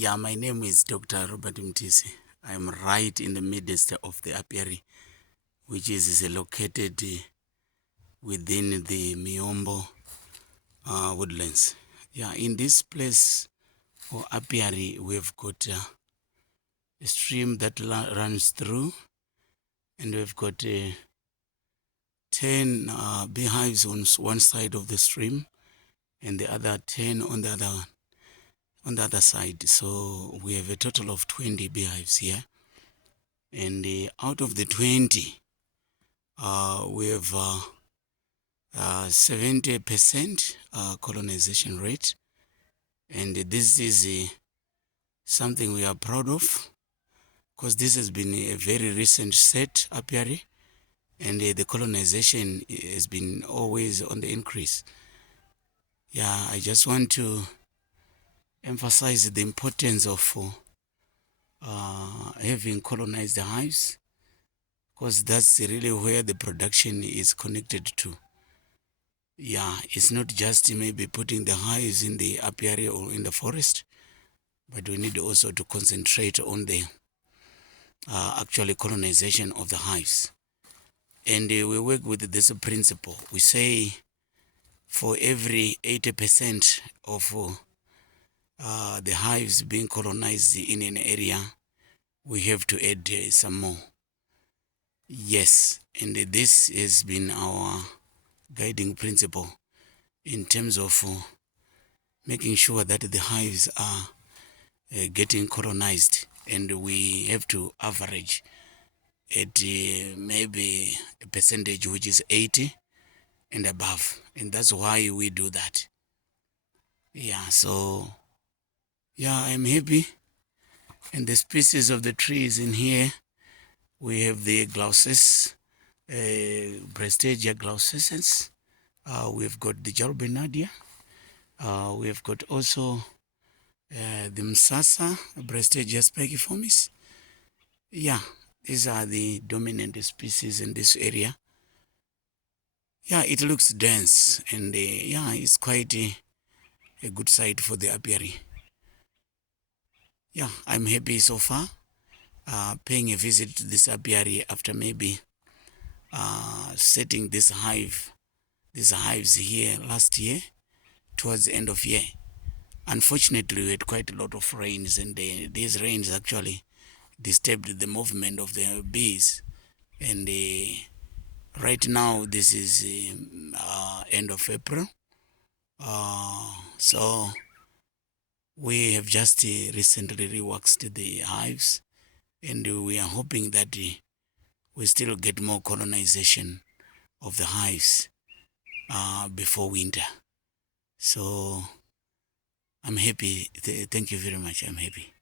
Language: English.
Yeah, my name is Dr. Robert Mutisi. I'm right in the midst of the apiary, which is located within the Miombo woodlands. Yeah, in this place or apiary, we've got a stream that runs through, and we've got 10 beehives on one side of the stream, and the other 10 on the other side. So we have a total of 20 beehives here. And out of the 20, we have 70% colonization rate. And this is something we are proud of, because this has been a very recent set apiary, and the colonization has been always on the increase. Yeah, I just want to emphasize the importance of having colonized hives, because that's really where the production is connected to. Yeah, it's not just maybe putting the hives in the apiary or in the forest, but we need also to concentrate on the actually colonization of the hives. And we work with this principle. We say for every 80% of the hives being colonized in an area, we have to add some more. Yes, and this has been our guiding principle in terms of making sure that the hives are getting colonized, and we have to average at maybe a percentage which is 80 and above, and that's why we do that. Yeah, so yeah, I'm happy. And the species of the trees in here, we have the glaucus, Brestagia glaucescens. We've got the Jalbenadia. We've got also the Msasa, Brestagia spikiformis. Yeah, these are the dominant species in this area. Yeah, it looks dense, and yeah, it's quite a good site for the apiary. Yeah, I'm happy so far. Paying a visit to this apiary after maybe setting these hives here last year towards the end of year. Unfortunately, we had quite a lot of rains, and these rains actually disturbed the movement of the bees. And right now, this is end of April. So we have just recently rewaxed the hives, and we are hoping that we still get more colonization of the hives before winter. So I'm happy. Thank you very much. I'm happy.